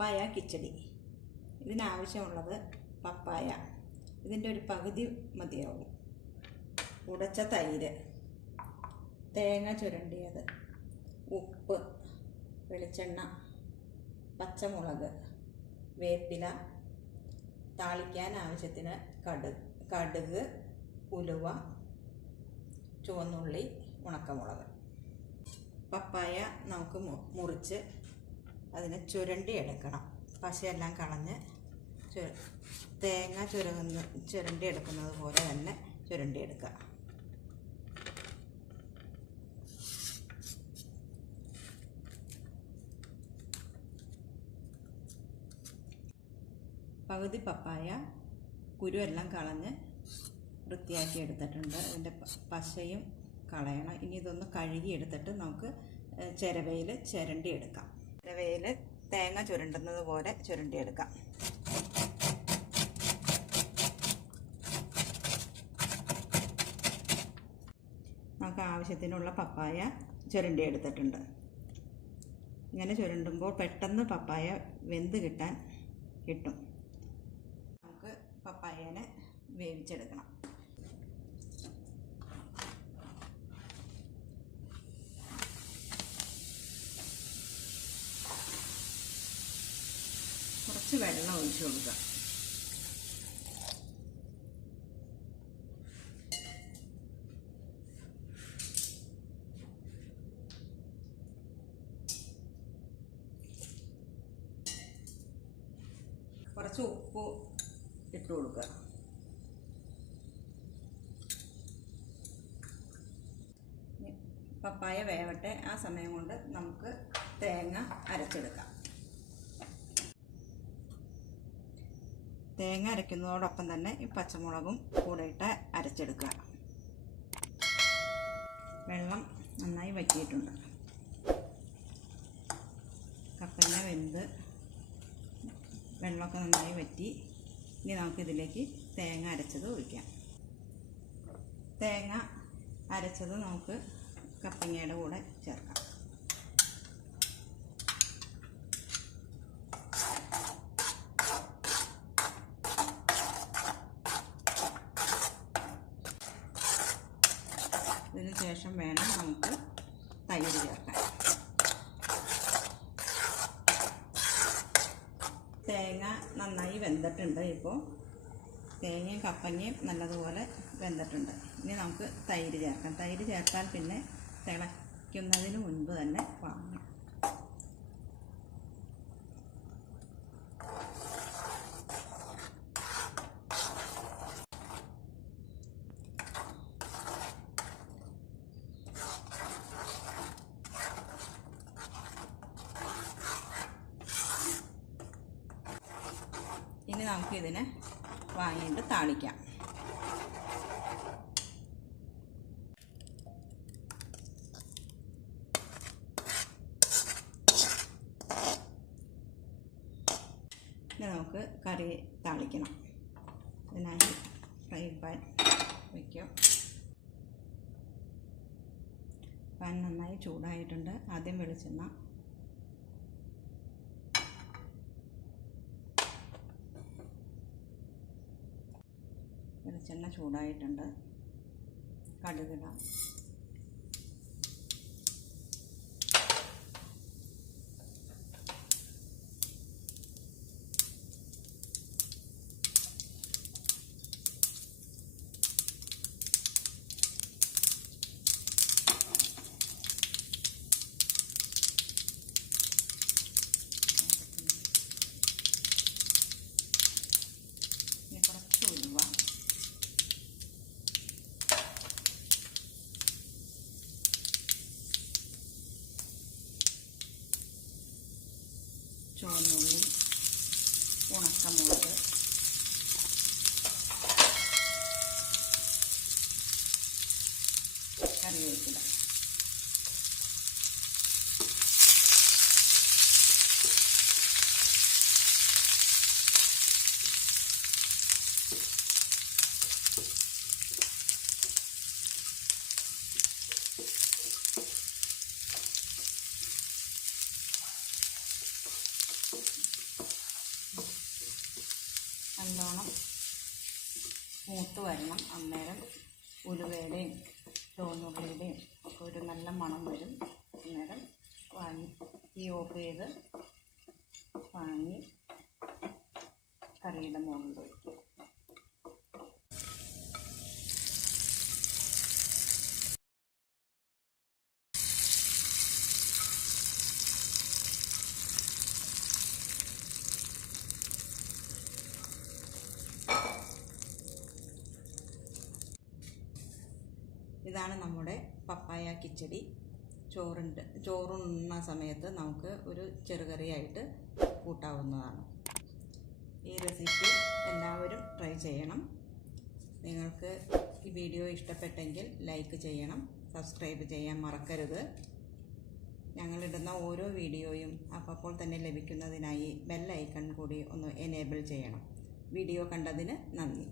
പപ്പായ കിച്ചടി. ഇതിനാവശ്യമുള്ളത് പപ്പായ, ഇതിൻ്റെ ഒരു പകുതി മതിയാവും. ഉടച്ച തൈര്, തേങ്ങ ചുരണ്ടിയത്, ഉപ്പ്, വെളിച്ചെണ്ണ, പച്ചമുളക്, വേപ്പില, താളിക്കാൻ ആവശ്യത്തിന് കടുക്, ഉലുവ, ചുവന്നുള്ളി, ഉണക്കമുളക്. പപ്പായ നമുക്ക് മുറിച്ച് അതിനെ ചുരണ്ടി എടുക്കണം. പശയെല്ലാം കളഞ്ഞ് തേങ്ങ ചുരണ്ടി എടുക്കുന്നത് പോലെ തന്നെ ചുരണ്ടിയെടുക്കുക. പകുതി പപ്പായ കുരുവെല്ലാം കളഞ്ഞ് വൃത്തിയാക്കി എടുത്തിട്ടുണ്ട്. അതിൻ്റെ പശയും കളയണം. ഇനി ഇതൊന്ന് കഴുകി എടുത്തിട്ട് നമുക്ക് ചിരവയിൽ ചിരണ്ടിയെടുക്കാം. ചിരവയിൽ തേങ്ങ ചുരണ്ടുന്നത് പോലെ ചുരണ്ടിയെടുക്കാം. നമുക്ക് ആവശ്യത്തിനുള്ള പപ്പായ ചുരണ്ടിയെടുത്തിട്ടുണ്ട്. ഇങ്ങനെ ചുരണ്ടുമ്പോൾ പെട്ടെന്ന് പപ്പായ വെന്ത് കിട്ടും. നമുക്ക് പപ്പായനെ വേവിച്ചെടുക്കണം. കുറച്ച് വെള്ളം ഒഴിച്ചു കൊടുക്കുക. കുറച്ച് ഉപ്പ് ഇട്ട് കൊടുക്കുക. പപ്പായ വേവട്ടെ. ആ സമയം കൊണ്ട് നമുക്ക് തേങ്ങ അരച്ചെടുക്കാം. തേങ്ങ അരയ്ക്കുന്നതോടൊപ്പം തന്നെ ഈ പച്ചമുളകും കൂടെ ഇട്ട് അരച്ചെടുക്കുക. വെള്ളം നന്നായി വറ്റിയിട്ടുണ്ട്. കപ്പങ്ങ വെന്ത് വെള്ളമൊക്കെ നന്നായി വറ്റി. ഇനി നമുക്കിതിലേക്ക് തേങ്ങ അരച്ചത് ഒഴിക്കാം. തേങ്ങ അരച്ചത് നമുക്ക് കപ്പങ്ങയുടെ കൂടെ ചേർക്കാം. ഇതിന് ശേഷം വേണം നമുക്ക് തൈര് ചേർക്കാൻ. തേങ്ങ നന്നായി വെന്തിട്ടുണ്ട്. ഇപ്പോൾ തേങ്ങയും കപ്പങ്ങയും നല്ലതുപോലെ വെന്തിട്ടുണ്ട്. ഇനി നമുക്ക് തൈര് ചേർക്കാം. തൈര് ചേർത്താൽ പിന്നെ തിളയ്ക്കുന്നതിന് മുൻപ് തന്നെ വാങ്ങണം. ഇനി നമുക്കിതിനെ വാങ്ങിയിട്ട് താളിക്കാം. ഇനി നമുക്ക് കറി താളിക്കണം. ഇതിനായി ഫ്രൈ പാൻ വയ്ക്കാം. പാൻ നന്നായി ചൂടായിട്ടുണ്ട്. ആദ്യം വെളിച്ചെണ്ണ, ചൂടായിട്ടുണ്ട്. കടുകിടാം. കുറച്ച് ഉലുവ, ചുവന്നുള്ളി, ഉണക്കമുളക്, കറിവേപ്പില. മൂത്ത് വരണം. അന്നേരം ഉലുവയുടെയും ചുവന്നുള്ളിയുടെയും ഒക്കെ ഒരു നല്ല മണം വരും. അന്നേരം തീ ഓഫ് ചെയ്ത് വാങ്ങി കറിയുടെ മുകളിൽ വയ്ക്കും. ഇതാണ് നമ്മുടെ പപ്പായ കിച്ചടി. ചോറുണ്ണുന്ന സമയത്ത് നമുക്ക് ഒരു ചെറുകറിയായിട്ട് കൂട്ടാവുന്നതാണ്. ഈ റെസിപ്പി എല്ലാവരും ട്രൈ ചെയ്യണം. നിങ്ങൾക്ക് ഈ വീഡിയോ ഇഷ്ടപ്പെട്ടെങ്കിൽ ലൈക്ക് ചെയ്യണം, സബ്സ്ക്രൈബ് ചെയ്യാൻ മറക്കരുത്. ഞങ്ങളിടുന്ന ഓരോ വീഡിയോയും അപ്പോൾ തന്നെ ലഭിക്കുന്നതിനായി ബെൽ ഐക്കൺ കൂടി ഒന്ന് എനേബിൾ ചെയ്യണം. വീഡിയോ കണ്ടതിന് നന്ദി.